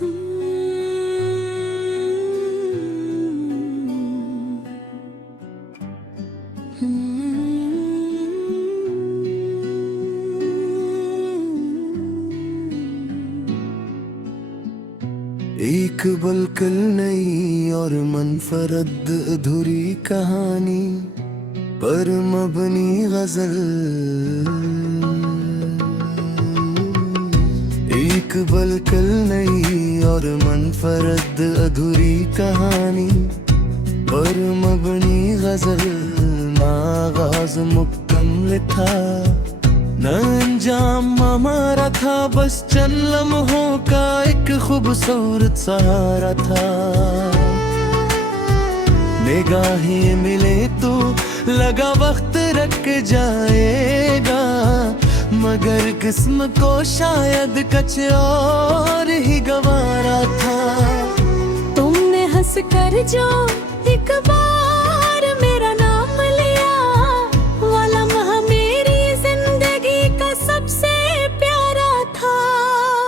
एक बिल्कुल नई और मुनफरद अधूरी कहानी पर मबनी गजल। एक बिल्कुल नई और मुनफरद अधूरी कहानी पर मबनी गजल। ना आगाज़ मुकम्मल था, न अंजाम हमारा था, बस चंद लम्हों का एक खूबसूरत सहारा था। निगाहें मिले तो लगा वक्त रख जाएगा, मगर किस्म को शायद कुछ और ही गवारा था। तुमने हंस कर जो एक बार मेरा नाम लिया, वो लम्हा मेरी जिंदगी का सबसे प्यारा था।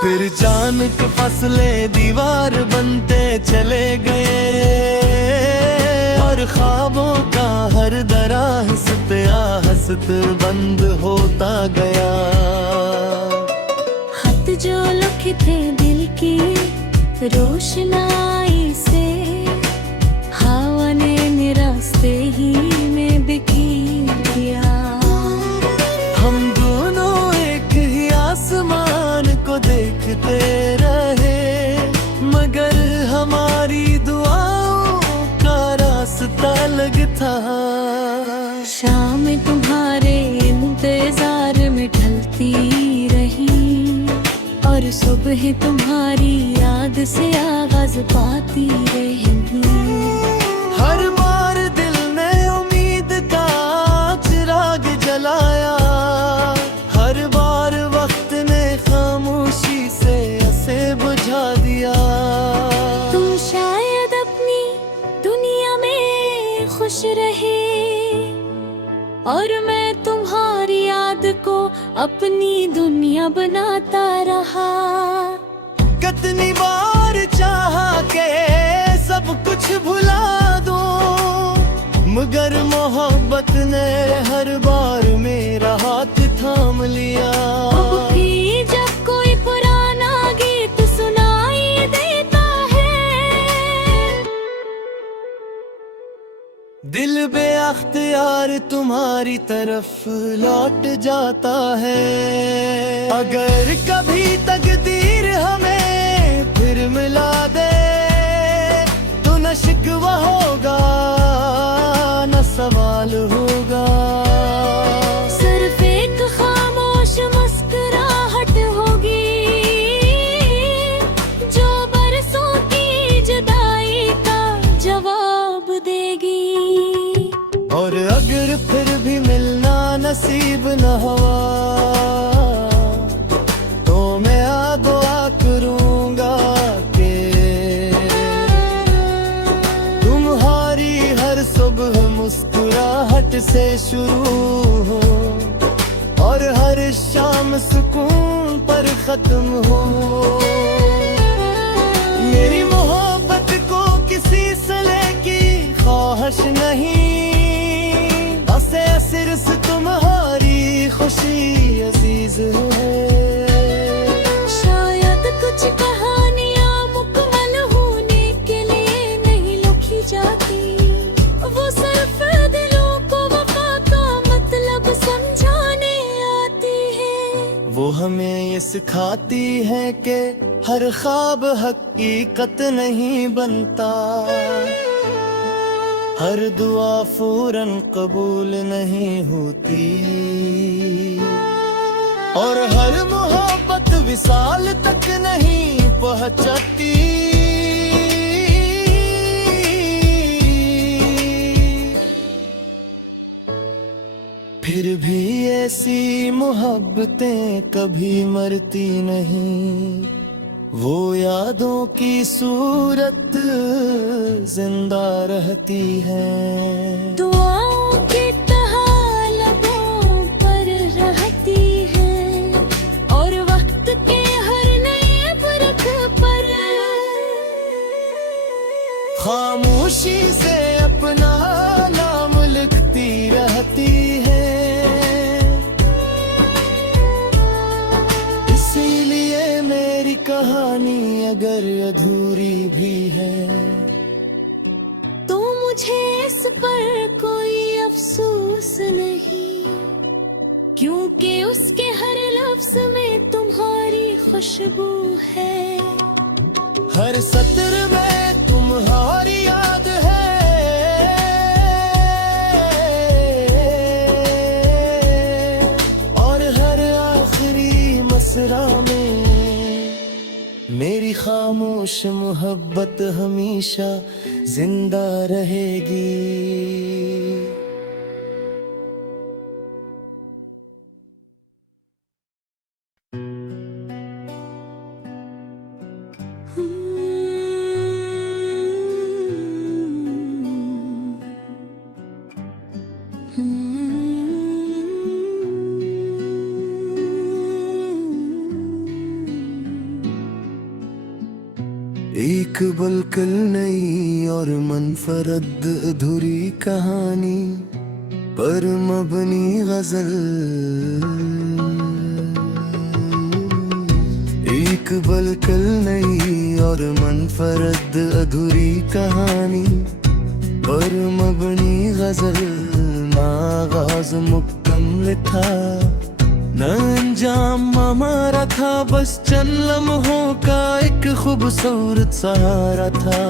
फिर जान के फसले दीवार बनते चले गए, और ख्वाबों का हर दरा हंसते आहस्त बंद होता गया। खत जो लिखे थे दिल की रोशनाई से, हवा ने रास्ते ही में बिखेर दिया। हम दोनों एक ही आसमान को देखते रहे, मगर हमारी दुआओं का रास्ता अलग था। शाम तुम्हारे इंतजार में ढलती रही, और सुबह तुम्हारी याद से आगाज पाती रहेंगी। हर बार दिल ने उम्मीद का चिराग जलाया, हर बार वक्त ने खामोशी से उसे बुझा दिया। तुम शायद अपनी दुनिया में खुश रहे, और मैं तुम्हारी याद को अपनी दुनिया बनाता रहा। कितनी बार चाहा के सब कुछ भुला दो, मगर मोहब्बत ने हर बार मेरा हाथ थाम लिया। अब भी जब कोई पुराना गीत सुनाई देता है, दिल बेअख्तियार तुम्हारी तरफ लौट जाता है। अगर कभी तकदीर हमें फिर मिला दे, तो न शिकवा होगा न सवाल होगा। सिर्फ एक खामोश मुस्कुराहट होगी, जो बरसों की जुदाई का जवाब देगी। और अगर फिर भी मिलना नसीब न हुआ, तो मैं दुआ करूंगा कि तुम्हारी हर सुबह मुस्कुराहट से शुरू हो, और हर शाम सुकून पर खत्म हो। मेरी मोहब्बत को किसी सिले की ख्वाहिश नहीं, बसे सिर्फ तुम्हारी खुशी अजीज है। शायद कुछ कहानियां मुकम्मल होने के लिए नहीं लिखी जाती, वो सिर्फ दिलों को वफा का मतलब समझाने आती है। वो हमें ये सिखाती है कि हर ख्वाब हकीकत नहीं बनता, हर दुआ फौरन कबूल नहीं होती, और हर मोहब्बत विसाल तक नहीं पहुंचती। फिर भी ऐसी मोहब्बतें कभी मरती नहीं, वो यादों की सूरत जिंदा रहती है। दुआओं की तरह लबों पर रहती है, और वक्त के हर नए फर्क पर अगर अधूरी भी है। तो मुझे इस पर कोई अफसोस नहीं, क्योंकि उसके हर लफ्ज में तुम्हारी खुशबू है। हर सत्र में तुम्हारी याद है, और हर आखिरी मसरा में मेरी खामोश मोहब्बत हमेशा जिंदा रहेगी। एक बलकल नई और मनफरद अधूरी कहानी पर मबनी गजल। एक बलकल नई और मनफरद अधूरी कहानी पर मबनी गजल। ना आगाज़ मुकम्मल था, न अंजाम हमारा था, बस चंद लम्हों का एक खूबसूरत सहारा था।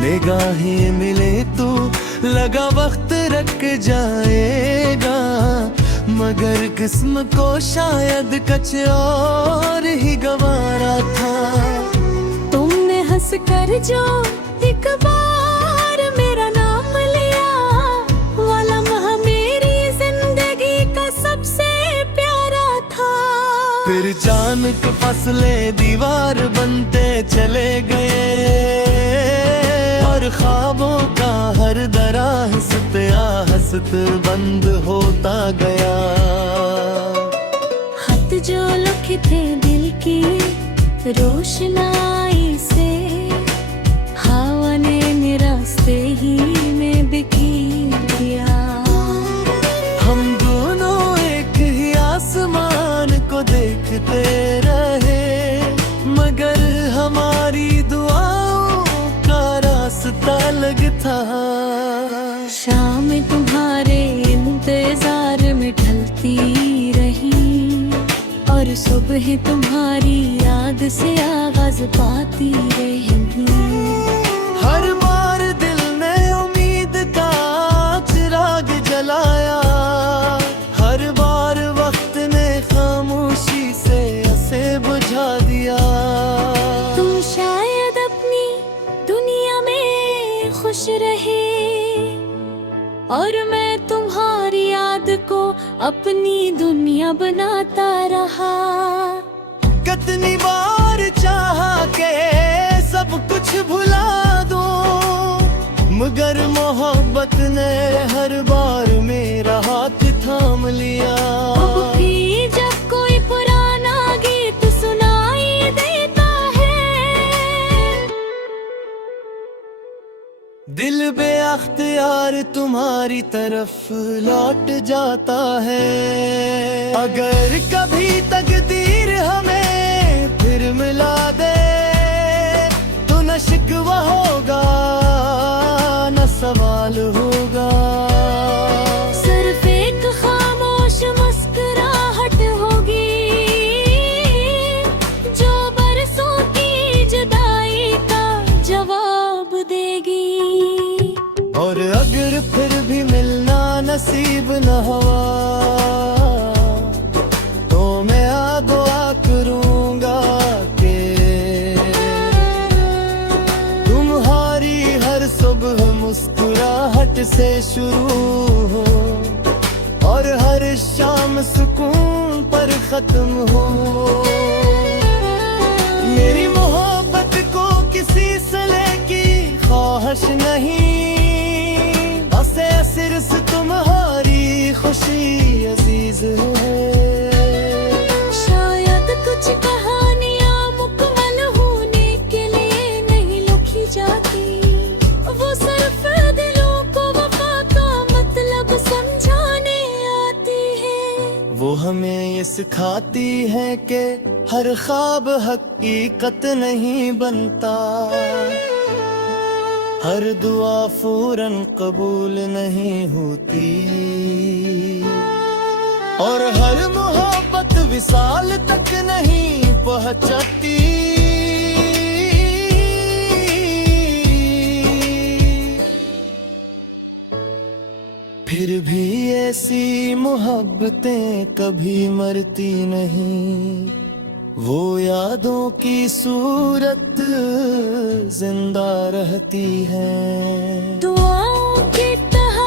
निगाहें मिले तो लगा वक्त रख जाएगा, मगर किस्म को शायद कुछ और ही गवारा था। तुमने हंस कर जो एक बार मेरा नाम लिया, वाला लम्हा मेरी जिंदगी का सबसे प्यारा था। फिर जान के फसले दीवार बनते चले गए, और ख्वाबों का हर दरा हंसते हंसते बंद होता गया। खत जो लिखे थे दिल की रोशनाई से, हवा ने रास्ते ही में बिखेर दिया। हम दोनों एक ही आसमान को देखते रहे, मगर हमारी दुआओं का रास्ता अलग था। शाम तुम्हारे इंतजार में ढलती रही, और सुबह तुम्हारी याद से आगाज पाती रहेंगी। हर बार दिल ने उम्मीद का चिराग जलाया, हर बार वक्त ने खामोशी से उसे बुझा दिया। तुम शायद अपनी दुनिया में खुश रहे, और मैं तुम्हारी याद को अपनी दुनिया बनाता रहा। कितनी बार चाहा के सब कुछ भुला दूं, मगर मोहब्बत ने हर बार मेरा हाथ थाम लिया। अब भी जब कोई पुराना गीत सुनाई देता है, दिल बेअख्तियार तुम्हारी तरफ लौट जाता है। अगर कभी तकदीर हमें फिर मिला दे, तो न शिकवा होगा न सवाल होगा। सिर्फ एक खामोश मुस्कुराहट होगी, जो बरसों की जुदाई का जवाब देगी। और अगर फिर भी मिलना नसीब न हुआ, तो मैं दुआ करूंगा कि तुम्हारी हर सुबह मुस्कुराहट से शुरू हो, और हर शाम सुकून पर खत्म हो। मेरी मोहब्बत को किसी सले की ख्वाहिश नहीं, बसे सिर्फ तुम्हारी खुशी अजीज है। शायद कुछ कहानियां मुकम्मल होने के लिए नहीं लिखी जाती, वो सिर्फ दिलों को वफा का मतलब समझाने आती है। वो वो हमें ये सिखाती है कि हर ख्वाब हकीकत नहीं बनता, हर दुआ फौरन कबूल नहीं होती, और हर मोहब्बत विसाल तक नहीं पहुंचती। फिर भी ऐसी मोहब्बतें कभी मरती नहीं, वो यादों की सूरत जिंदा रहती है। दुआओं की तरह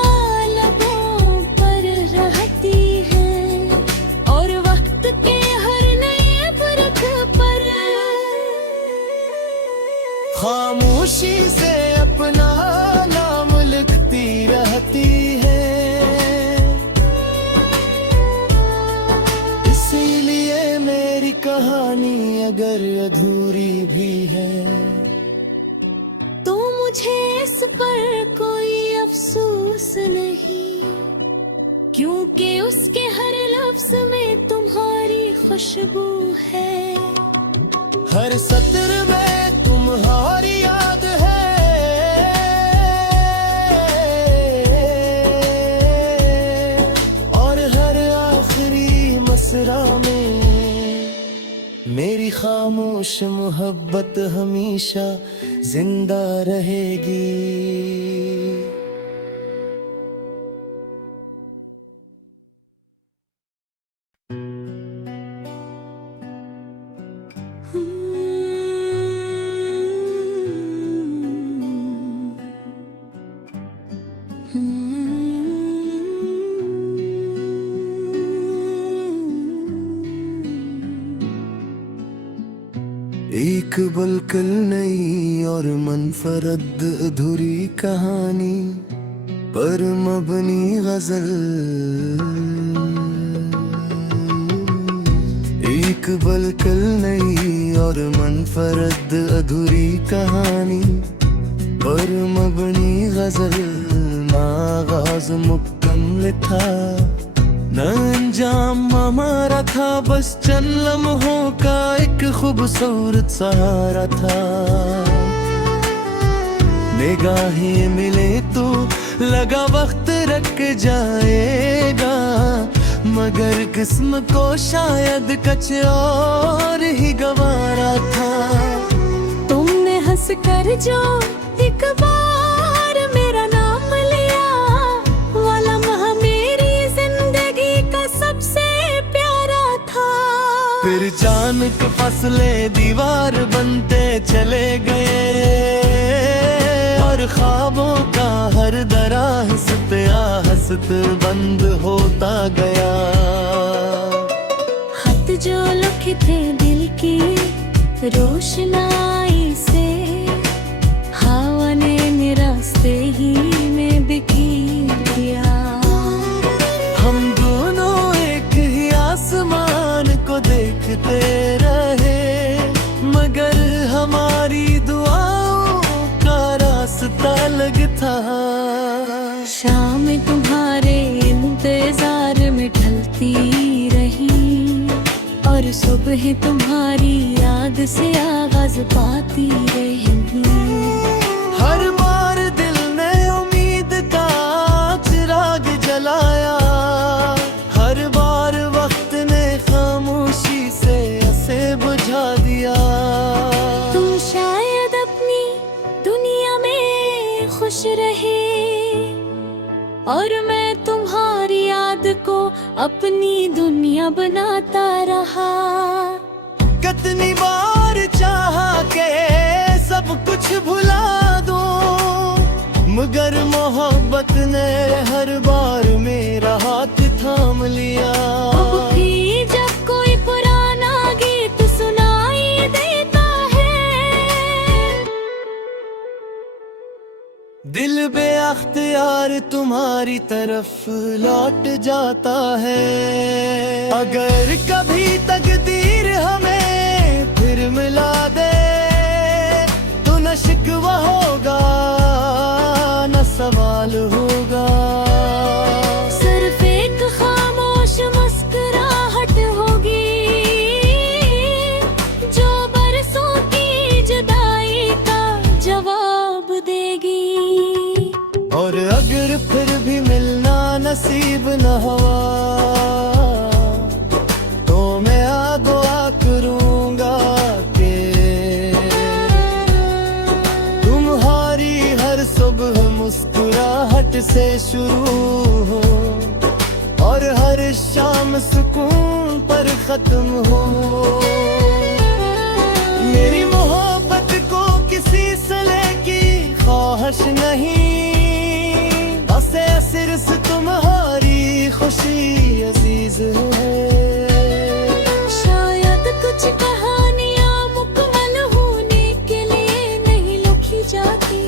लबों पर रहती है, और वक्त के हर नए बरख पर खामोशी से अपना नाम लिखती रहती है। इसीलिए मेरी कहानी अगर अधूरी भी है, तो मुझे इस पर कोई अफसोस नहीं, क्योंकि उसके हर लफ्ज में तुम्हारी खुशबू है। हर सत्र में तुम्हारी याद है, और हर आखिरी मसरा में मेरी खामोश मोहब्बत हमेशा जिंदा रहेगी। एक बिल्कुल नई और मुनफरद अधूरी कहानी पर मबनी गजल, एक बिल्कुल नई और मुनफरद अधूरी कहानी पर मबनी गजल। ना आगाज मुकम्मल था, न अंजाम हमारा था, बस चंद लम्हों का एक खूबसूरत सहारा था। निगाहें मिले तो लगा वक्त रख जाएगा, मगर किस्म को शायद कुछ और ही गवारा था। तुमने हंस कर जो एक बार मेरा नाम लिया, वाला लम्हा मेरी जिंदगी का सबसे प्यारा था। फिर जान के फसले दीवार बनते चले गए, और ख्वाबों का हर दरा हंसते हंसते बंद होता गया। खत जो लिखे थे दिल की रोशनाई से, हवा ने रास्ते ही में बिखेर दिया। हम दोनों एक ही आसमान को देखते रहे, मगर हमारी दुआओं का रास्ता अलग था। शाम तुम्हारे इंतजार में ढलती रही, और सुबह तुम्हारी याद से आगाज पाती रही। हर बार दिल ने उम्मीद का चिराग जलाया, हर बार वक्त ने खामोशी से उसे बुझा दिया। तुम शायद अपनी दुनिया में खुश रहे, और मैं तुम्हारी याद को अपनी दुनिया बनाता रहा। कितनी बार चाहा के सब कुछ भुला दूं, मगर मोहब्बत ने हर बार मेरा हाथ थाम लिया। अब भी जब कोई पुराना गीत सुनाई देता है, दिल बेअख्तियार तुम्हारी तरफ लौट जाता है। अगर कभी तकदीर हमें फिर मिला दे, तो न शिकवा होगा न सवाल होगा। सिर्फ एक खामोश मुस्कुराहट से शुरू हो और हर शाम सुकून पर खत्म हो। मेरी मोहब्बत को किसी सिले की ख्वाहिश नहीं, बस सिर्फ तुम्हारी खुशी अजीज है। शायद कुछ कहानियाँ मुकम्मल होने के लिए नहीं लिखी जाती,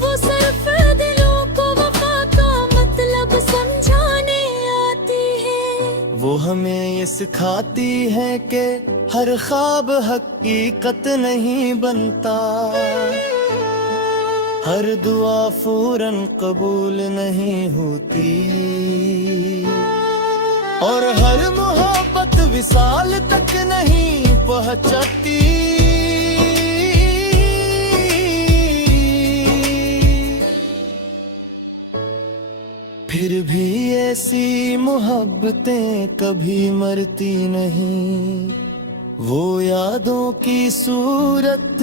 वो सिर्फ दिलों को वफा का मतलब समझाने आती है। वो हमें ये सिखाती है कि हर ख्वाब हकीकत नहीं बनता, हर दुआ फौरन कबूल नहीं होती, और हर मोहब्बत विसाल तक नहीं पहुंचती। फिर भी ऐसी मोहब्बतें कभी मरती नहीं, वो यादों की सूरत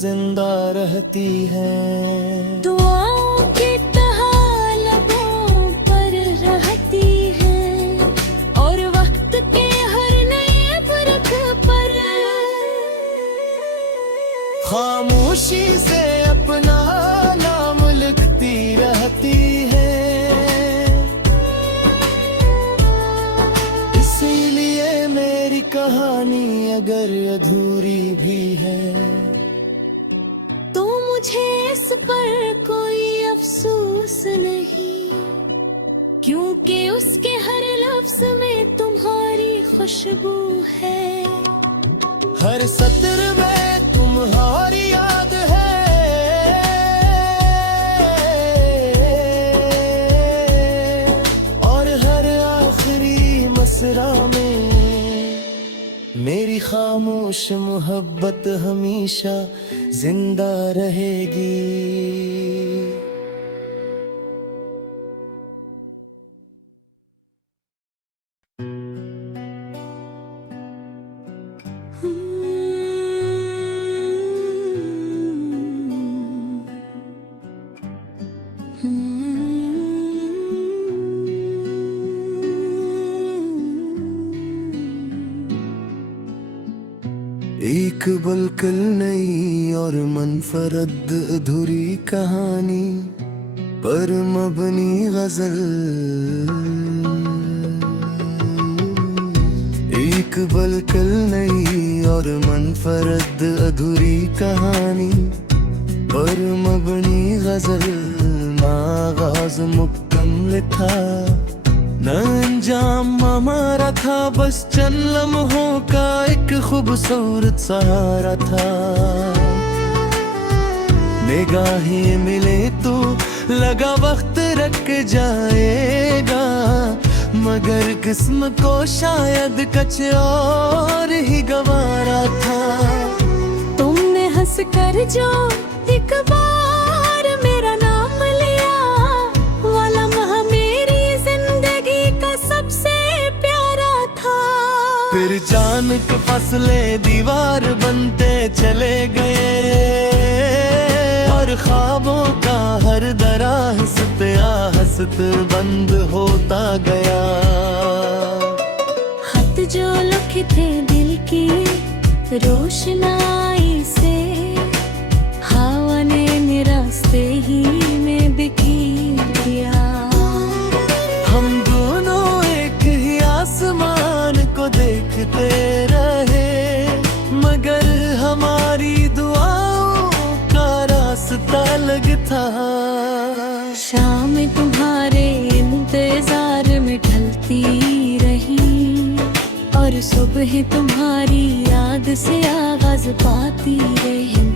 जिंदा रहती है। दुआओं की तरह लबों पर रहती है, और वक्त के हर नए फर्क पर खामोशी से अपना नाम लिखती रहती है। इसीलिए मेरी कहानी अगर अधूरी भी है तो मुझे इस पर कोई अफसोस नहीं, क्योंकि उसके हर लफ्ज में तुम्हारी खुशबू है। हर सत्र में तुम्हारी याद है, और हर आखिरी मसरा में मेरी खामोश मोहब्बत हमेशा जिंदा रहेगी। एक बिल्कुल नई और मुनफरद अधूरी कहानी पर मबनी गजल। एक बिल्कुल नई और मुनफरद अधूरी कहानी पर मबनी गजल। ना आगाज़ मुकम्मल था, न अंजाम हमारा था, बस चंद लम्हों का एक खूबसूरत सहारा था। निगाहें मिले तो लगा वक्त रख जाएगा, मगर किस्म को शायद कुछ और ही गवारा था। तुमने हंस कर जो एक बार मेरा नाम लिया, वो लम्हा मेरी जिंदगी का सबसे प्यारा था। फिर जान के फसले दीवार बनते चले गए, और ख्वाबों का हर दराहस्त आहस्त बंद होता गया। खत जो लिखे थे दिल की रोशनाई से, हवा ने रास्ते ही में बिखेर दिया। हम दोनों एक ही आसमान को देखते रहे, मगर हमारी दुआओं का रास्ता अलग था। शाम तुम्हारे इंतजार में ढलती रही, और सुबह तुम्हारी याद से आगाज पाती रही।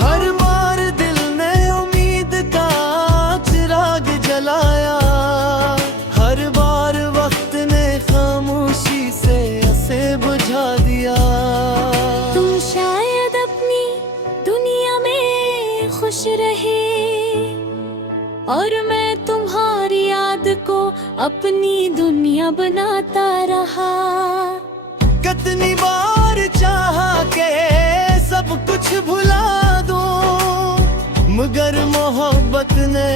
हर बार दिल ने उम्मीद का चिराग जलाया, हर बार वक्त ने खामोशी से उसे बुझा दिया। तुम शायद अपनी दुनिया में खुश रहे, और मैं तुम्हारी याद को अपनी दुनिया बनाता रहा। कितनी बार चाहा के सब कुछ भुला दूं, मगर मोहब्बत ने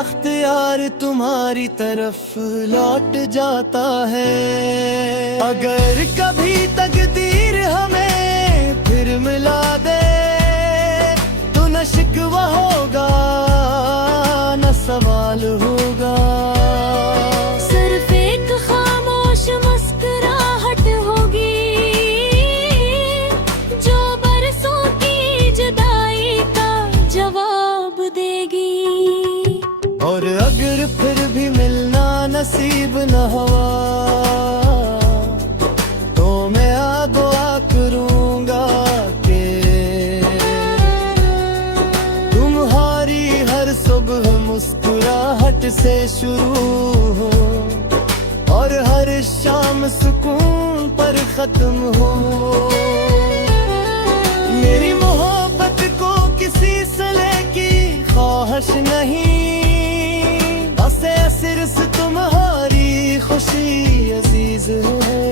अख्तियार तुम्हारी तरफ लौट जाता है। अगर कभी तकदीर हमें फिर मिला दे तो न शिकवा होगा न सवाल होगा। सिर्फ एक खामोश मुस्कुराहट होगी जो बरसों की जुदाई का जवाब देगी। और अगर फिर भी मिलना नसीब न हुआ तो मैं दुआ करूंगा कि तुम्हारी हर सुबह मुस्कुराहट से शुरू हो और हर शाम सुकून पर खत्म हो। मेरी मोहब्बत को किसी सिले की ख्वाहिश नहीं, बस सिर्फ तुम्हारी खुशी अजीज है।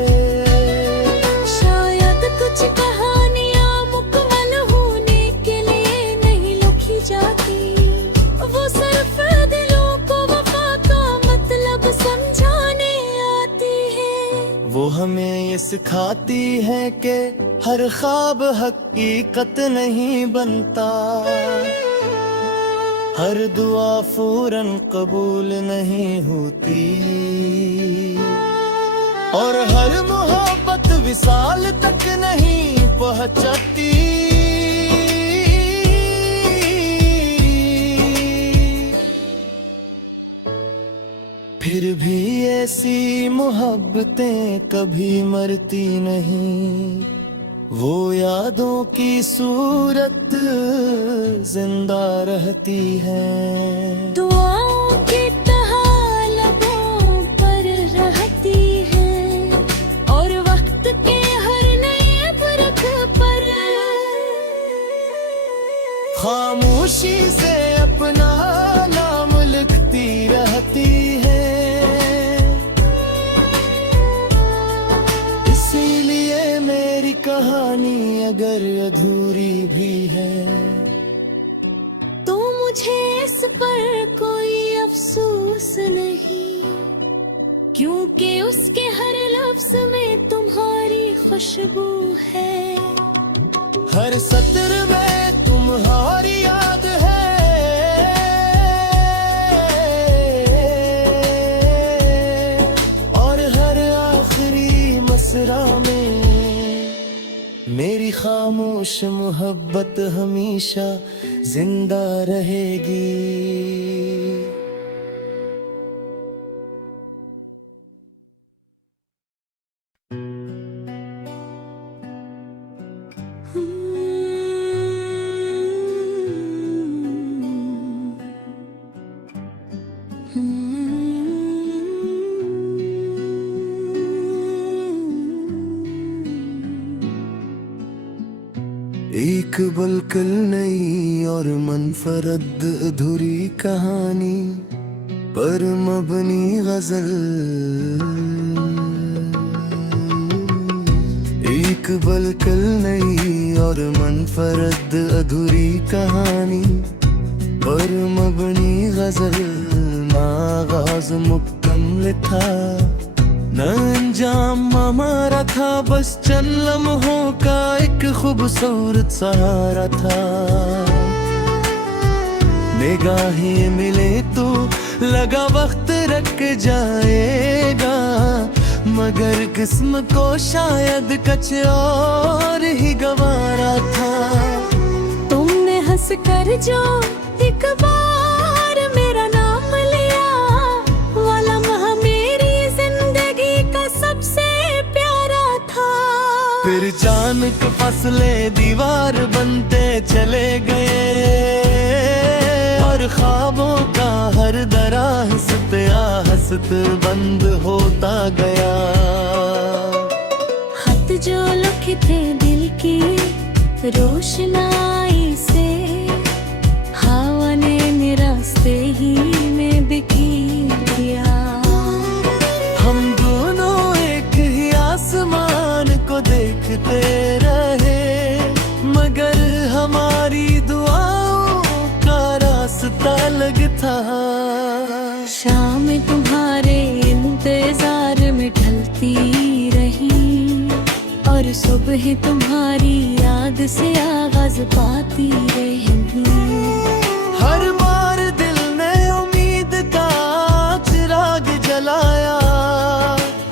शायद कुछ कहानियां मुकम्मल होने के लिए नहीं लिखी जाती, वो सिर्फ दिलों को वफा का मतलब समझाने आती है। वो हमें ये सिखाती है कि हर ख्वाब हकीकत नहीं बनता, हर दुआ फौरन कबूल नहीं होती और हर मोहब्बत विसाल तक नहीं पहुंचती। फिर भी ऐसी मोहब्बतें कभी मरती नहीं, वो यादों की सूरत जिंदा रहती है। दुआओं की तरह लबों पर रहती है और वक्त के हर नए फर्क पर खामोशी से अपना नाम लिखती रहती है। इसीलिए मेरी कहानी अगर अधूरी भी है तो मुझे इस पर कोई अफसोस नहीं, क्योंकि उसके हर लफ्ज में तुम्हारी खुशबू है। हर सत्र में तुम्हारी याद है और हर आखिरी मसरा में मेरी खामोश मोहब्बत हमेशा जिंदा रहेगी। एक बिल्कुल नई और मनफरद अधूरी कहानी पर मबनी गजल। एक बिल्कुल नई और मनफरद अधूरी कहानी पर मबनी गजल। ना आगाज मुकम्मल था न अंजाम हमारा था, बस चंद लम्हों का एक खूबसूरत सहारा था। निगाहें मिले तो लगा वक्त रख जाएगा, मगर किस्म को शायद कुछ और ही गवारा था। तुमने हंस कर जो एक बार मेरा नाम लिया, वो लम्हा मेरी जिंदगी का सबसे प्यारा था। फिर जान के फसले दीवार बनते चले गए और ख्वाबों का हर दराहस्त आहस्त बंद होता गया। खत जो लिखे थे दिल की रोशनाई से, हवा ने रास्ते ही में बिखेर दिया। हम दोनों एक ही आसमान को देखते रहे, मगर हमारी दुआओं का रास्ता अलग था। और सुबह तुम्हारी याद से आगाज पाती रहेगी। हर बार दिल ने उम्मीद का चिराग जलाया,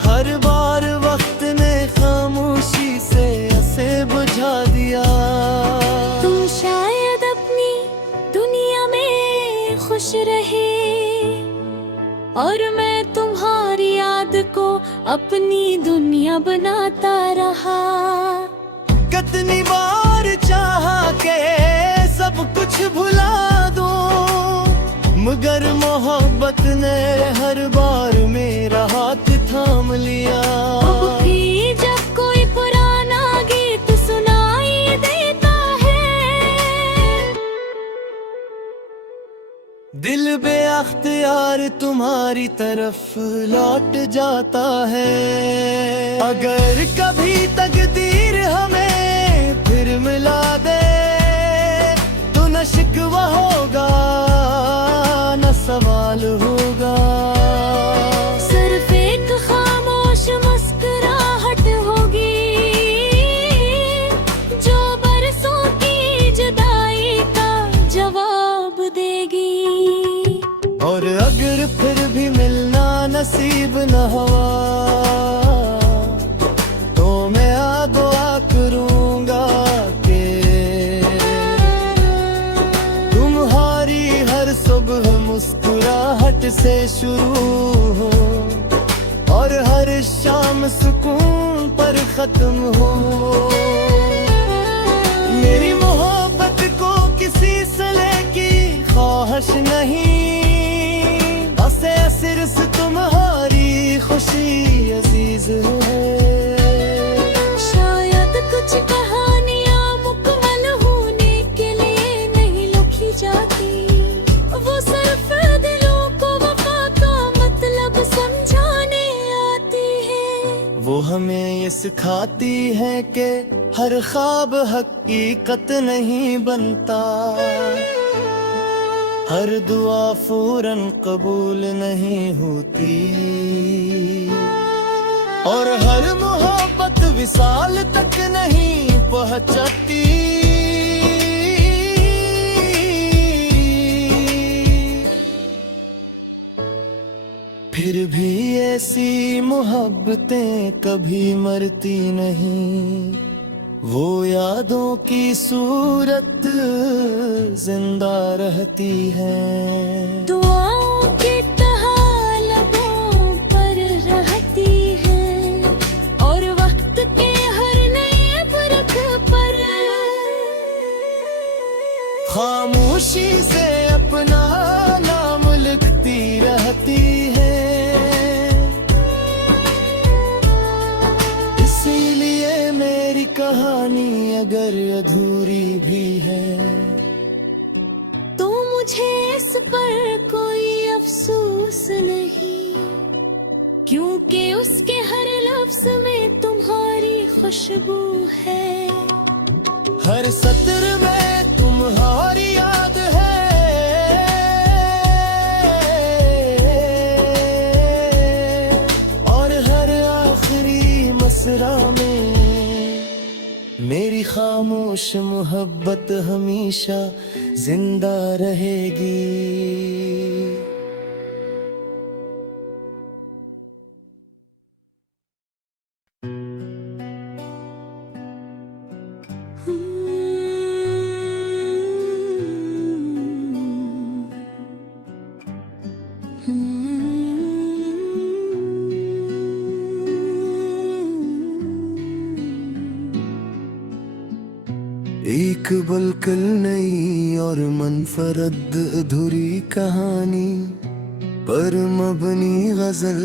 हर बार वक्त ने खामोशी से उसे बुझा दिया। तुम शायद अपनी दुनिया में खुश रहे और मैं तुम्हारी याद को अपनी दुनिया बनाता रहा। कितनी बार चाहा के सब कुछ भुला दूं, मगर मोहब्बत ने हर बार मेरा हाथ थाम लिया। अब भी जब कोई पुराना गीत सुनाई देता है, दिल बेअख्तियार तुम्हारी तरफ लौट जाता है। अगर कभी तकदीर हमें फिर मिला दे तो न शिकवा होगा न सवाल होगा। सिर्फ एक खामोश मुस्कुराहट होगी जो बरसों की जुदाई का जवाब देगी। और अगर फिर भी मिलना नसीब न हुआ तो मैं दुआ करूंगा कि तुम्हारी हर सुबह मुस्कुराहट से शुरू हो और हर शाम सुकून पर खत्म हो। मेरी मोहब्बत को किसी सिले की ख्वाहिश नहीं, बस सिर्फ तुम्हारी खुशी अजीज है। शायद कुछ कहानियां मुकम्मल होने के लिए नहीं लिखी जाती, वो सिर्फ दिलों को वफा का मतलब समझाने आती है। वो हमें ये सिखाती है कि हर ख्वाब हकीकत नहीं बनता, हर दुआ फौरन कबूल नहीं होती, और हर मोहब्बत विसाल तक नहीं पहुंचती। फिर भी ऐसी मोहब्बतें कभी मरती नहीं, वो यादों की सूरत जिंदा रहती है। दुआओं की तरह लबों पर रहती है और वक्त के हर नए बरख पर खामोशी से अपना नाम लिखती रहती है। इसीलिए मेरी कहानी अगर अधूरी भी है तो मुझे इस पर कोई अफसोस नहीं, क्योंकि उसके हर लफ्ज में तुम्हारी खुशबू है। हर सत्र में तुम्हारी याद है, और हर आखिरी मसरा में मेरी खामोश मोहब्बत हमेशा जिंदा रहेगी। एक बिल्कुल नई और मनफरद अधूरी कहानी पर मबनी गजल।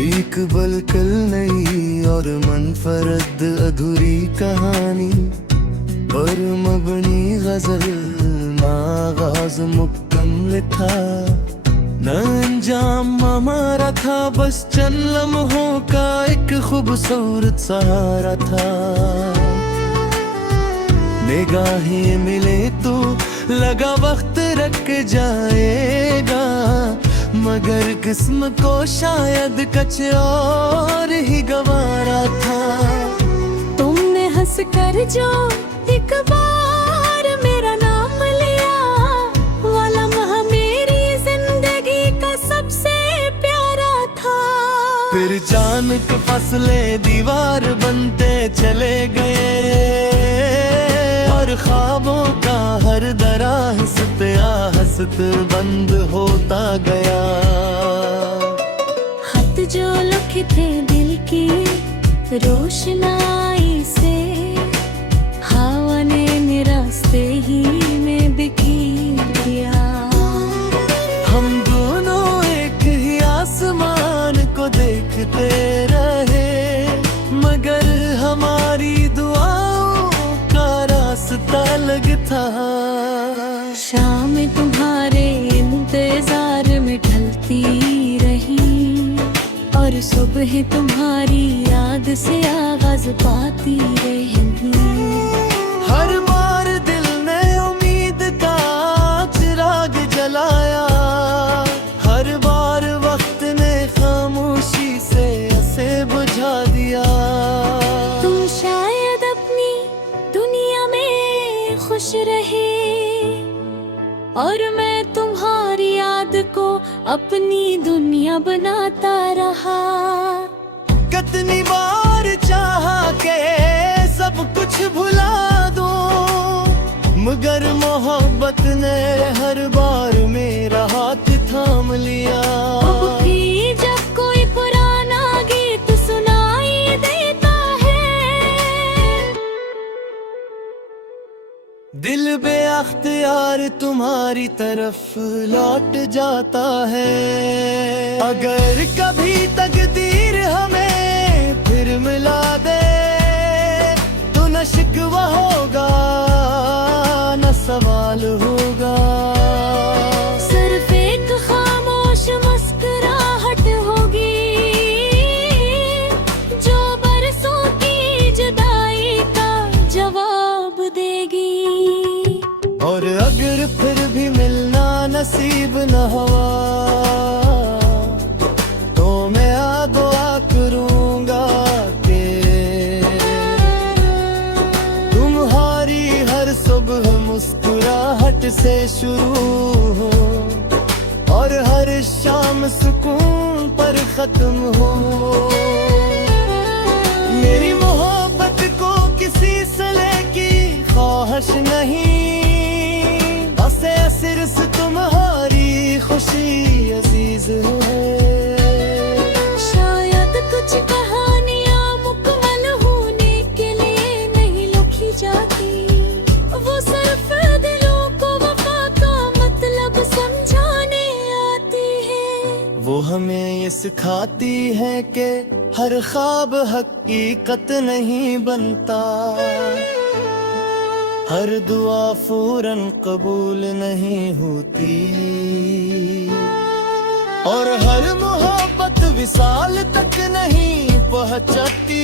एक बिल्कुल नई और मनफरद अधूरी कहानी पर मबनी गजल। ना आगाज मुकम्मल था न अंजाम हमारा था, बस चंद लम्हों का एक खूबसूरत सहारा था। निगाहें मिले तो लगा वक्त रख जाएगा, मगर किस्म को शायद कुछ और ही गवारा था। तुमने हंस कर जो एक बार मेरा नाम लिया, वो लम्हा मेरी जिंदगी का सबसे प्यारा था। फिर जान के फसले दीवार बनते चले गए, और ख्वाबों का हर दराहस्त आहस्त बंद होता गया। खत जो लिखे थे दिल की रोशनाई से, हवा ने रास्ते ही में बिखेर दिया। हम दोनों एक ही आसमान को देखते रहे, मगर हमारी दुआओं का रास्ता अलग था। शाम तुम्हारे इंतजार में ढलती रही, और सुबह तुम्हारी याद से आगाज पाती रही। हर बार दिल ने उम्मीद का चिराग जलाया, हर बार वक्त ने खामोशी से उसे बुझा दिया। तुम शायद अपनी दुनिया में खुश रहे, और मैं तुम्हारी याद को अपनी दुनिया बनाता रहा। कितनी बार चाहा के सब कुछ भुला दूं, मगर मोहब्बत ने हर बार मेरा हाथ थाम लिया। अब भी जब कोई पुराना गीत सुनाई देता है, दिल बेअख्तियार तुम्हारी तरफ लौट जाता है। अगर कभी तकदीर हमें फिर मिला दे, तो न शिकवा होगा न सवाल होगा। सिर्फ एक खामोश मुस्कुराहट होगी, जो बरसों की जुदाई का जवाब देगी। और अगर फिर भी मिलना नसीब न हुआ, तो मैं दुआ करूंगा कि तुम्हारी हर सुबह मुस्कुराहट से शुरू हो, और हर शाम सुकून पर खत्म हो। मेरी मोहब्बत को किसी सले की ख्वाहिश नहीं, बसे सिर्फ तुम्हारी खुशी अजीज है। शायद कुछ कहानियां मुकम्मल होने के लिए नहीं लिखी जाती, वो सिर्फ दिलों को वफा का मतलब समझाने आती है। वो हमें ये सिखाती है कि हर ख्वाब हकीकत नहीं बनता, हर दुआ फौरन कबूल नहीं होती, और हर मोहब्बत विसाल तक नहीं पहुंचती।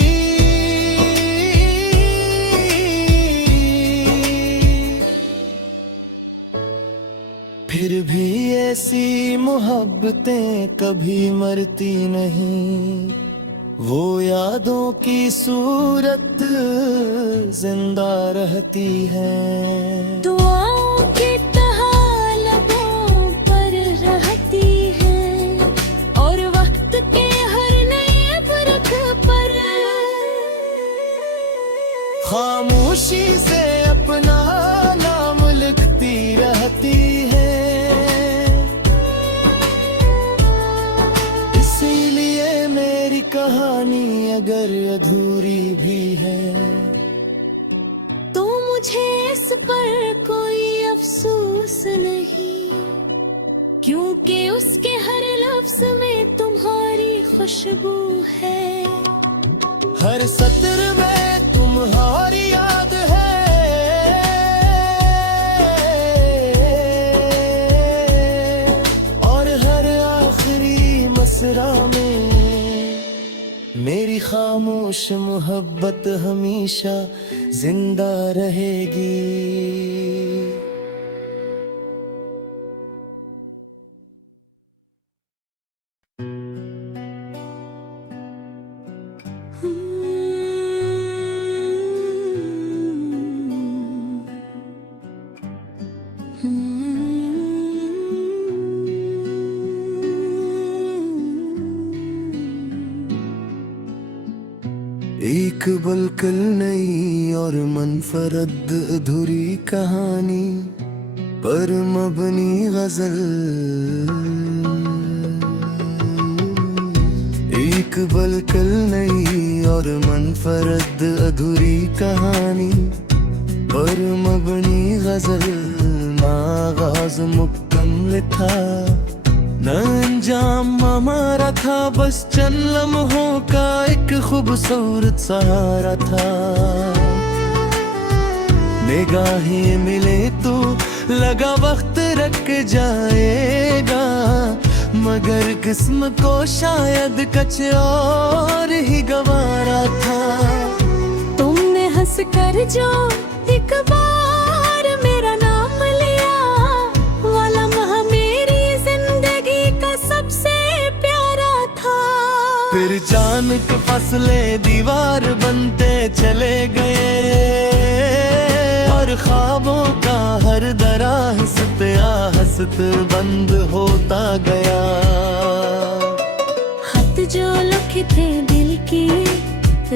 फिर भी ऐसी मोहब्बतें कभी मरती नहीं, वो यादों की सूरत जिंदा रहती है। दुआओं की तरह लबों पर रहती है, और वक्त के हर नए बरख पर खामोशी से अपना नाम लिखती रहती है। इसीलिए मेरी कहानी अगर अधूरी भी है, तो मुझे इस पर कोई अफसोस नहीं, क्योंकि उसके हर लफ्ज में तुम्हारी खुशबू है। हर सत्र में तुम्हारी याद है, और हर आखिरी मसरा में मेरी खामोश मोहब्बत हमेशा जिंदा रहेगी। एक बिल्कुल नई और मुनफरद अधूरी कहानी पर मबनी गजल। एक बिल्कुल नई और मुनफरद अधूरी कहानी पर मबनी गजल। ना आगाज़ मुकम्मल था, न अंजाम हमारा था, बस चंद लम्हों का एक खूबसूरत सहारा था। निगाहें मिले तो लगा वक्त रख जाएगा, मगर किस्म को शायद कुछ और ही गवारा था। तुमने हंस कर जो एक बार मेरा नाम लिया, वाला लम्हा मेरी जिंदगी का सबसे प्यारा था। फिर जान के फसले दीवार बनते चले गए, और ख्वाबों का हर दरा हंसते हंसते बंद होता गया। खत जो लिखे थे दिल की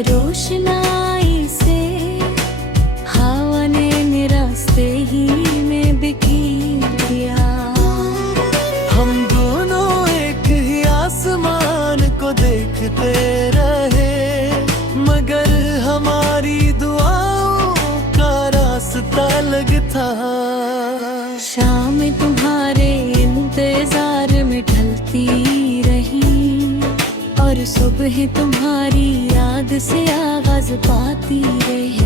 रोशनाई से, हवा ने रास्ते ही में बिखेर दिया। हम दोनों एक ही आसमान को देखते रहे, मगर हमारी दुआओं का रास्ता अलग था। शाम तुम्हारे इंतजार में ढलती रही, और सुबह तुम्हारी याद से आगाज पाती रही।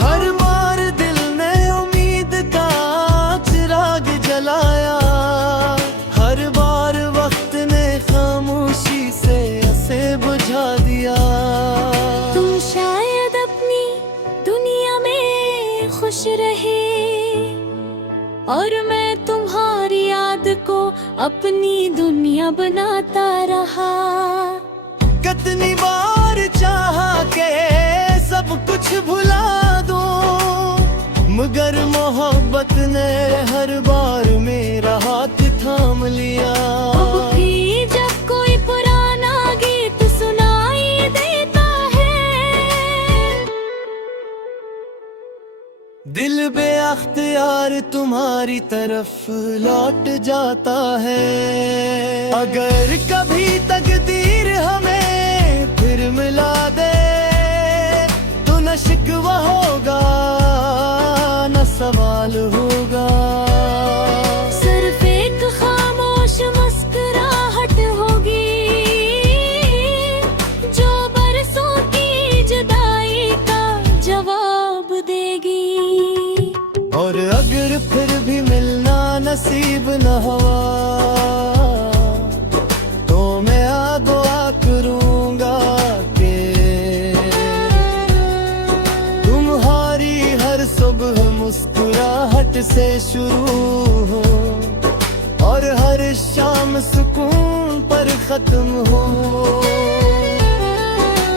हर बार दिल ने उम्मीद का चिराग जलाया, हर बार वक्त ने खामोशी से उसे बुझा दिया। तुम शायद अपनी दुनिया में खुश रहे, और मैं तुम्हारी याद को अपनी दुनिया बनाता रहा। कितनी बार चाहा के सब कुछ भुला दूं, मगर मोहब्बत ने हर बार मेरा हाथ थाम लिया। अब भी जब कोई पुराना गीत सुनाई देता है, दिल बेअख्तियार तुम्हारी तरफ लौट जाता है। अगर कभी तकदीर हमें फिर मिला दे, तो न शिकवा होगा न सवाल होगा। सिर्फ एक खामोश मुस्कुराहट होगी, जो बरसों की जुदाई का जवाब देगी। और अगर फिर भी मिलना नसीब न हुआ, तो मैं दुआ करूंगा कि तुम्हारी हर सुबह मुस्कुराहट से शुरू हो, और हर शाम सुकून पर खत्म हो।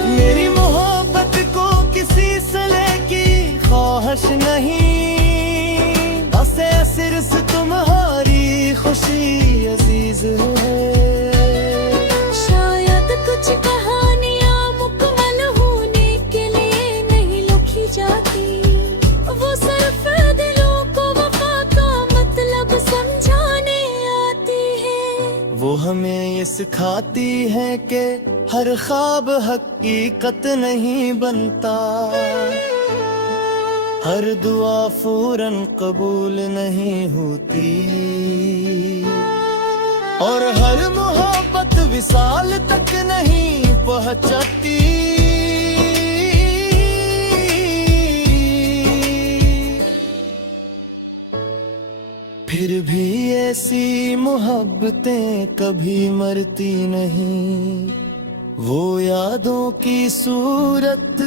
मेरी मोहब्बत को किसी सिले की ख्वाहिश नहीं, बस सिर्फ तुम्हारी खुशी अजीज है। शायद कुछ कहानियां मुकम्मल होने के लिए नहीं लिखी जाती, वो सिर्फ दिलों को वफा का मतलब समझाने आती है। वो हमें ये सिखाती है कि हर ख्वाब हकीकत नहीं बनता, हर दुआ फौरन कबूल नहीं होती, और हर मोहब्बत विसाल तक नहीं पहुंचती। फिर भी ऐसी मोहब्बतें कभी मरती नहीं, वो यादों की सूरत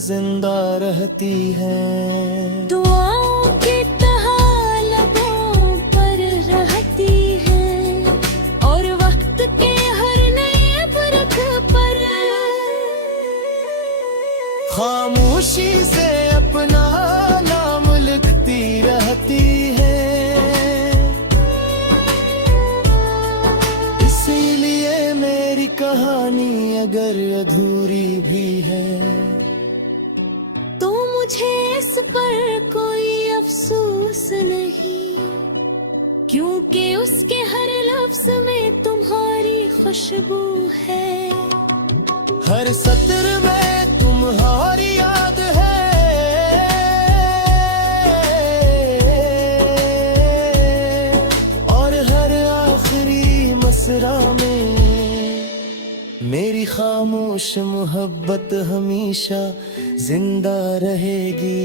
जिंदा रहती है। दुआओं की तरह लबों पर रहती है, और वक्त के हर नए बरख पर खामोशी से अपना नाम लिखती रहती है। इसीलिए मेरी कहानी अगर अधूरी भी है तो मुझे इस पर कोई अफसोस नहीं, क्योंकि उसके हर लफ्ज में तुम्हारी खुशबू है। हर सत्र में तुम्हारी याद है, और हर आखिरी मसरा में मेरी खामोश मोहब्बत हमेशा जिंदा रहेगी।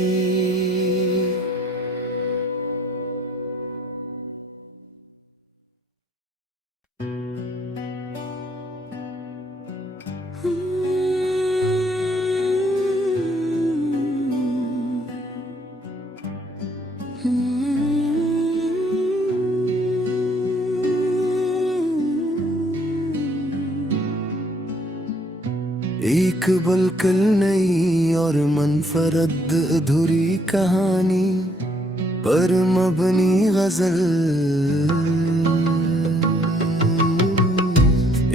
एक बिल्कुल नई और मुनफरद अधूरी कहानी पर मबनी गजल।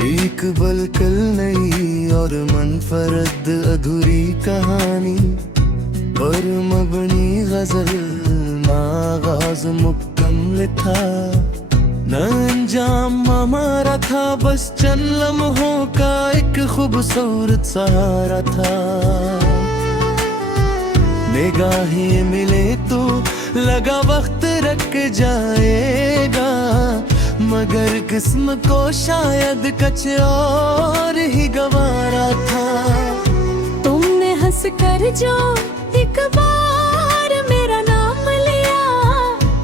एक बिल्कुल नई और मुनफरद अधूरी कहानी पर मबनी गजल। ना आगाज़ मुकम्मल था, न अंजाम हमारा था, बस चंद लम्हों का एक खूबसूरत सहारा था। निगाहें मिले तो लगा वक्त रख जाएगा, मगर किस्म को शायद कुछ और ही गवारा था। तुमने हंस कर जो एक बार मेरा नाम लिया,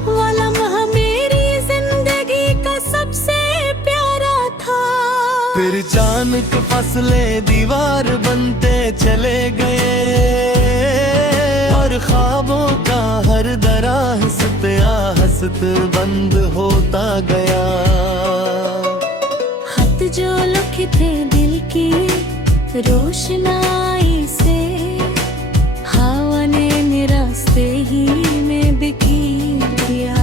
वो लम्हा मेरी जिंदगी का सबसे प्यारा था। फिर अचानक फसले दीवार बनते चले गए, और ख्वाबों का हर दरा हंसते हंसते बंद होता गया। खत जो लिखे थे दिल की रोशनाई से, हवा ने रास्ते ही में बिखेर दिया।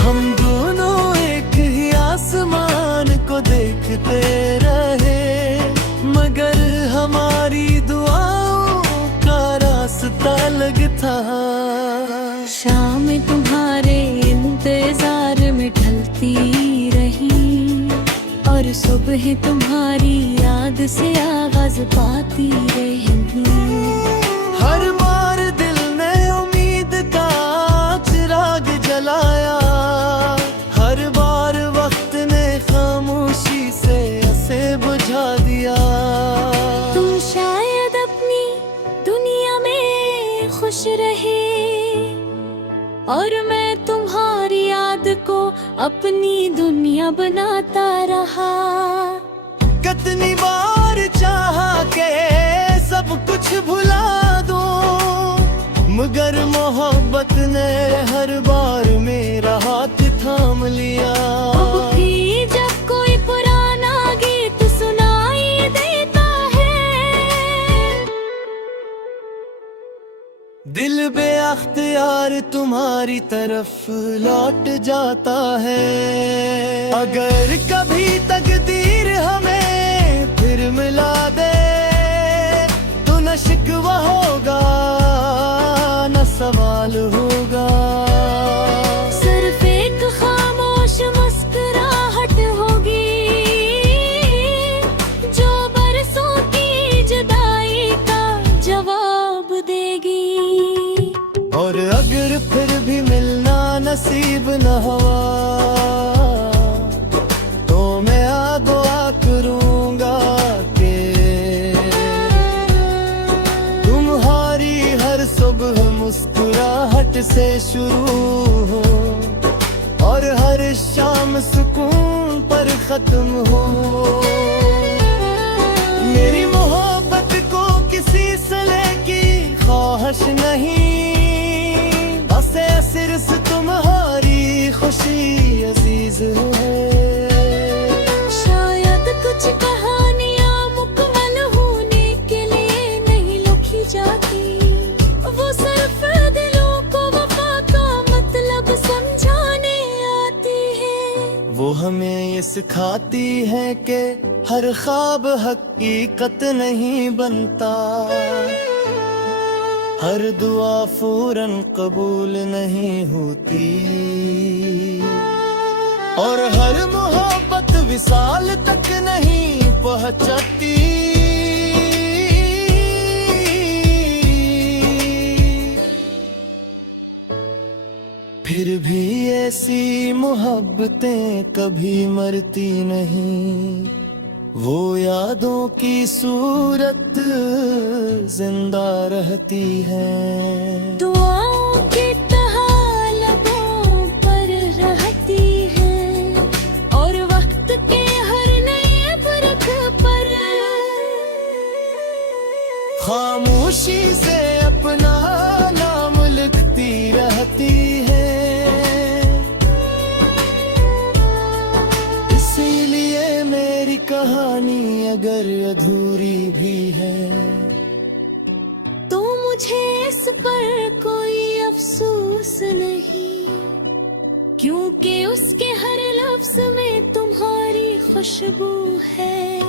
हम दोनों एक ही आसमान को देखते रहे, मगर हमारी दुआओं का रास्ता अलग था। शाम तुम्हारे इंतजार में ढलती रही, और सुबह तुम्हारी याद से आगाज पाती रही। हर बार दिल ने उम्मीद का चिराग जलाया, हर बार वक्त ने खामोशी से उसे बुझा दिया। तुम शायद अपनी दुनिया में खुश रहे, और मैं तुम्हारी याद को अपनी दुनिया बनाता रहा। कितनी बार चाहा के सब कुछ भुला दो, मगर मोहब्बत ने हर बार मेरा हाथ थाम लिया। अब भी जब कोई पुराना गीत सुनाई देता है, दिल बेअख्तियार तुम्हारी तरफ लौट जाता है। अगर कभी तकदीर हमें फिर मिला दे, तो न शिकवा होगा न सवाल होगा। सिर्फ एक खामोश मुस्कुराहट होगी, जो बरसों की जुदाई का जवाब देगी। और अगर फिर भी मिलना नसीब न हुआ, तो मैं दुआ करूंगा कि तुम्हारी हर सुबह मुस्कुराहट से शुरू हो, और हर शाम सुकून पर खत्म हो। मेरी मोहब्बत को किसी सिले की ख्वाहिश नहीं, बस सिर्फ तुम्हारी खुशी अजीज है। शायद कुछ कहानियां मुकम्मल होने के लिए नहीं लिखी जाती, वो सिर्फ दिलों को वफा का मतलब समझाने आती है। वो हमें ये सिखाती है कि हर ख्वाब हकीकत नहीं बनता, हर दुआ फौरन कबूल नहीं होती, और हर मोहब्बत विसाल तक नहीं पहुंचती। फिर भी ऐसी मोहब्बतें कभी मरती नहीं, वो यादों की सूरत जिंदा रहती है। दुआओं की तरह लबों पर रहती है, और वक्त के हर नए बरख पर खामोशी से अपना नाम लिखती रहती है। इसीलिए मेरी कहानी अगर अधूरी भी है, तो मुझे इस पर कोई अफसोस नहीं, क्योंकि उसके हर लफ्ज में तुम्हारी खुशबू है।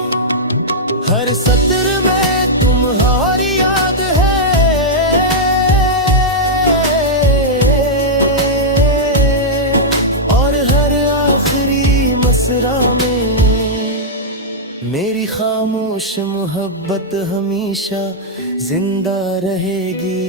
हर सत्र में तुम्हारी याद है, और हर आखिरी मसरा में मेरी खामोश मोहब्बत हमेशा जिंदा रहेगी।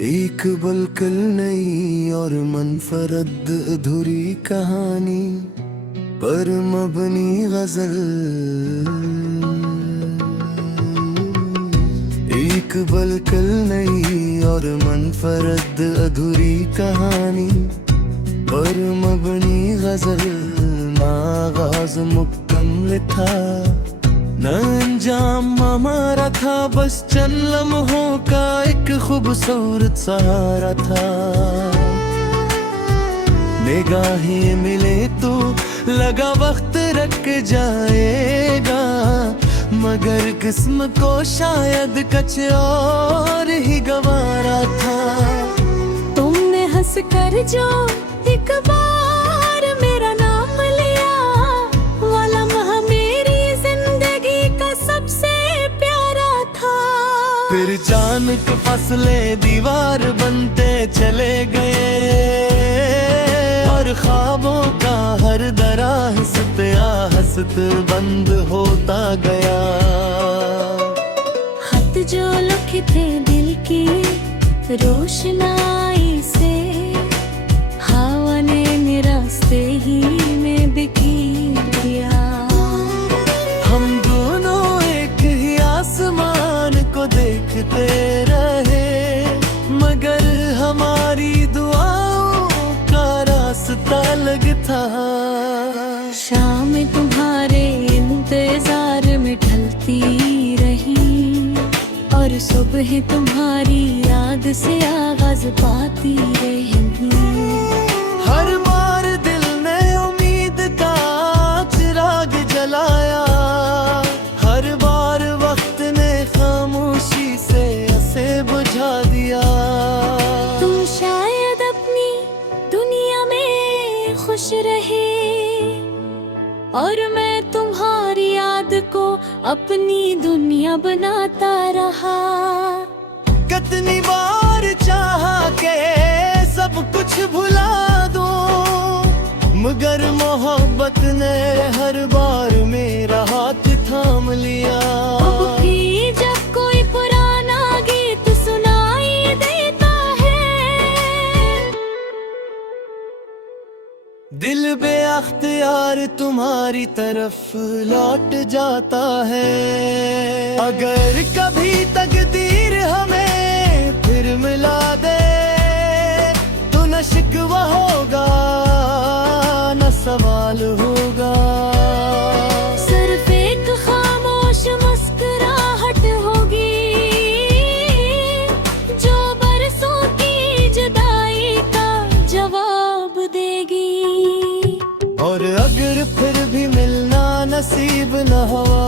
एक बलकल नई और मनफरद अधूरी कहानी पर मबनी गजल, एक बलकल नई और मनफरद अधूरी कहानी पर मबनी गजल। ना आगाज मुकम्मल था, न अंजाम हमारा था, बस चंद लम्हों का एक खूबसूरत सहारा था। निगाहें मिले तो लगा वक्त रख जाएगा, मगर किस्म को शायद कुछ और ही गवारा था। तुमने हंस कर जो एक बार मेरा नाम लिया, वाला लम्हा मेरी जिंदगी का सबसे प्यारा था। फिर जान के फसले दीवार बनते चले गए, और ख्वाबों का हर दरा हंसते आहस्त बंद होता गया। खत जो लिखे थे दिल की रोशनाई से, हवा ने रास्ते ही में बिखेर दिया। हम दोनों एक ही आसमान को देखते रहे, मगर हमारी दुआओं का रास्ता अलग था। शाम तुम्हारे इंतजार में ढलती रही, और सुबह तुम्हारी याद से आगाज पाती रहेंगी। हर बार दिल ने उम्मीद का चिराग जलाया, हर बार वक्त ने खामोशी से उसे बुझा दिया। तुम शायद अपनी दुनिया में खुश रहे, और मैं तुम्हारी याद को अपनी दुनिया बनाता रहा। कितनी बार चाहा के सब कुछ भुला दूं, मगर मोहब्बत ने हर बार मेरा हाथ थाम लिया। अब भी जब कोई पुराना गीत सुनाई देता है, दिल बेअख्तियार तुम्हारी तरफ लौट जाता है। अगर कभी तकदीर हमें फिर मिला दे, तो न शिकवा होगा न सवाल होगा। सिर्फ एक खामोश मुस्कुराहट होगी, न हवा,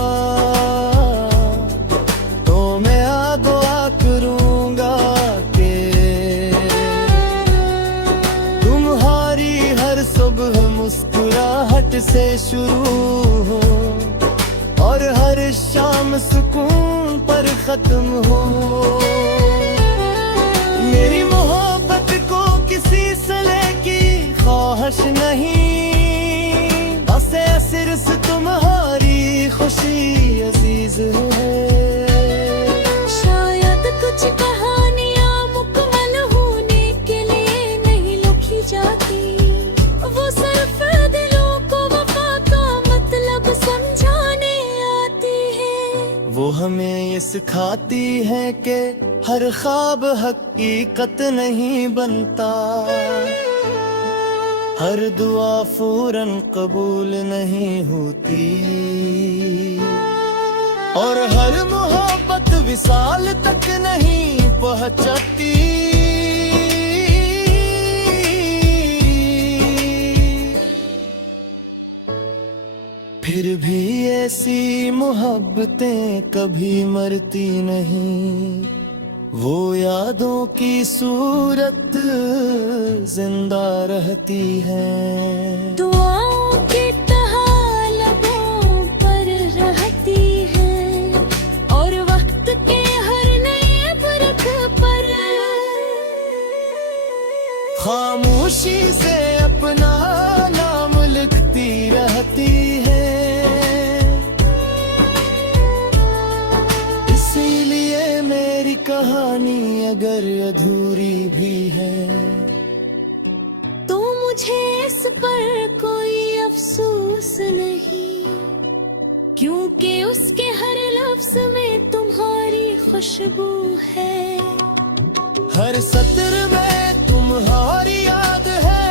तो मैं दुआ करूंगा कि तुम्हारी हर सुबह मुस्कुराहट से शुरू हो और हर शाम सुकून पर खत्म हो। मेरी मोहब्बत को किसी सिले की ख्वाहिश नहीं, बस सिर्फ तुम्हारी खुशी अजीज है। शायद कुछ कहानियाँ मुकम्मल होने के लिए नहीं लिखी जाती, वो सिर्फ दिलों को वफा का मतलब समझाने आती है। वो हमें ये सिखाती है कि हर ख्वाब हकीकत नहीं बनता, हर दुआ फौरन कबूल नहीं होती, और हर मोहब्बत विसाल तक नहीं पहुंचती। फिर भी ऐसी मोहब्बतें कभी मरती नहीं, वो यादों की सूरत जिंदा रहती है। दुआओं की तरह लबों पर रहती है, और वक्त के हर नए बरख पर खामोशी से अपना नाम लिखती रहती है। इसीलिए मेरी कहानी अगर अधूरी भी है, तो मुझे इस पर कोई अफसोस नहीं, क्योंकि उसके हर लफ्ज में तुम्हारी खुशबू है। हर सत्र में तुम्हारी याद है,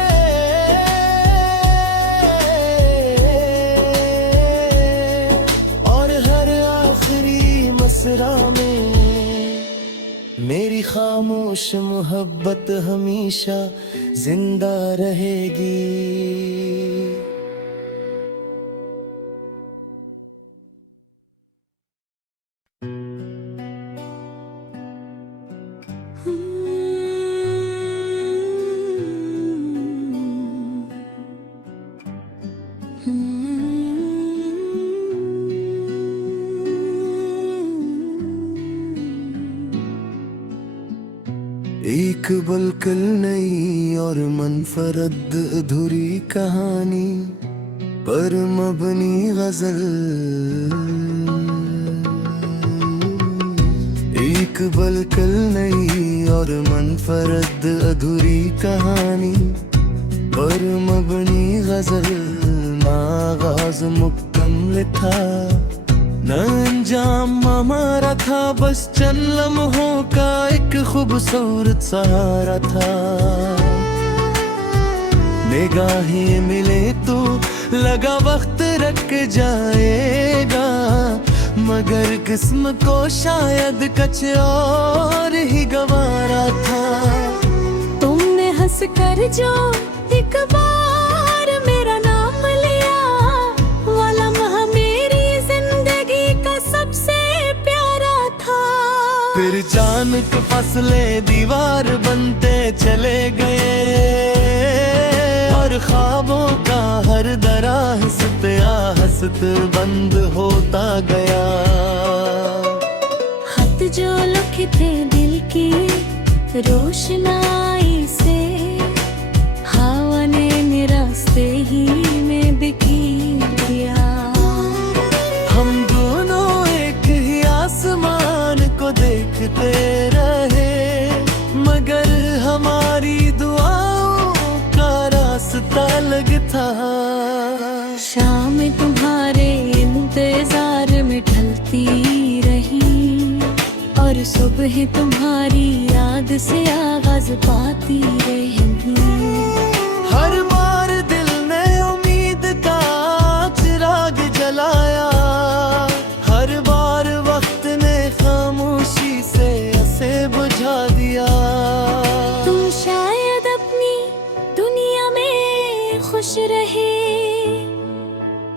और हर आखिरी मसरा में मेरी खामोश मोहब्बत हमेशा जिंदा रहेगी। एक बिल्कुल नई और मनफरद अधूरी कहानी पर मबनी गजल, एक बिल्कुल नई और मनफरद अधूरी कहानी पर मबनी गजल। ना आगाज मुकम्मल था, न अंजाम हमारा था, बस चंद लम्हों का एक खूबसूरत सहारा था। निगाहें मिले तो लगा वक्त रख जाएगा, मगर किस्म को शायद कुछ और ही गवारा था। तुमने हंस कर जो एक बार मेरा नाम लिया, वो लम्हा मेरी जिंदगी का सबसे प्यारा था। फिर जान के फसले दीवार बनते चले गए, और ख्वाबों का हर दराहस्त आहस्त बंद होता गया। खत जो लिखे थे दिल की रोशनाई से, हवा ने रास्ते ही में बिखेर दिया। हम दोनों एक ही आसमान को देखते रहे, मगर हमारी दुआओं का रास्ता अलग था। शाम तुम्हारे इंतजार में ढलती रही, और सुबह तुम्हारी याद से आगाज पाती रहेंगी। हर बार दिल ने उम्मीद का चिराग जलाया, हर बार वक्त ने खामोशी से उसे बुझा दिया। तुम शायद अपनी दुनिया में खुश रहे,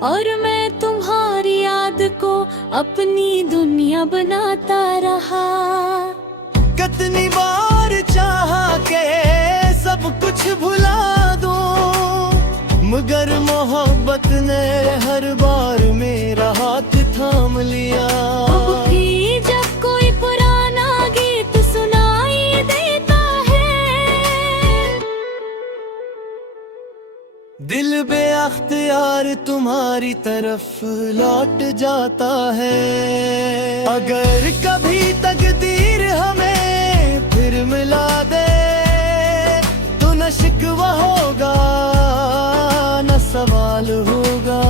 और मैं तुम्हारी को अपनी दुनिया बनाता रहा। कितनी बार चाहा के सब कुछ भुला दूं, मगर मोहब्बत ने हर बार मेरा हाथ थाम लिया। अब भी जब कोई पुराना गीत सुनाई देता है, दिल बेअख्तियार तुम्हारी तरफ लौट जाता है। अगर कभी तकदीर हमें फिर मिला दे तो न शिकवा होगा न सवाल होगा।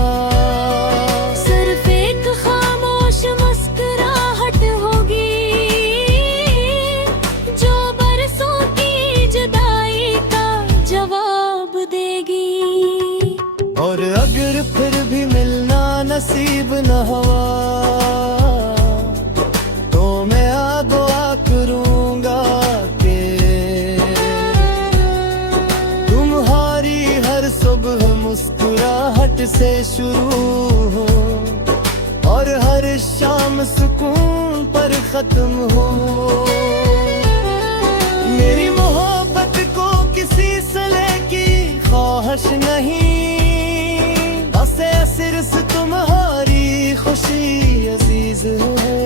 सिर्फ एक खामोश मुस्कुराहट होगी जो बरसों की जुदाई का जवाब देगी। और अगर फिर भी मिलना नसीब न हुआ तो मैं दुआ करूंगा कि तुम्हारी हर सुबह मुस्कुराहट से शुरू हो और हर शाम सुकून पर खत्म हो। मेरी मोहब्बत को किसी सले की ख्वाहिश नहीं, बस सिर्फ तुम्हारी खुशी अजीज है।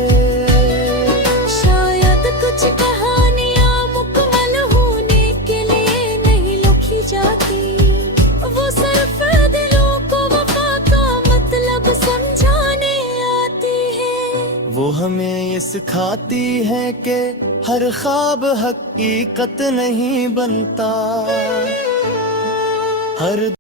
शायद कुछ कहानियां मुकम्मल होने के लिए नहीं लिखी जाती, वो सिर्फ दिलों को वफा का मतलब समझाने आती है। वो हमें ये सिखाती है कि हर ख्वाब हकीकत नहीं बनता, हर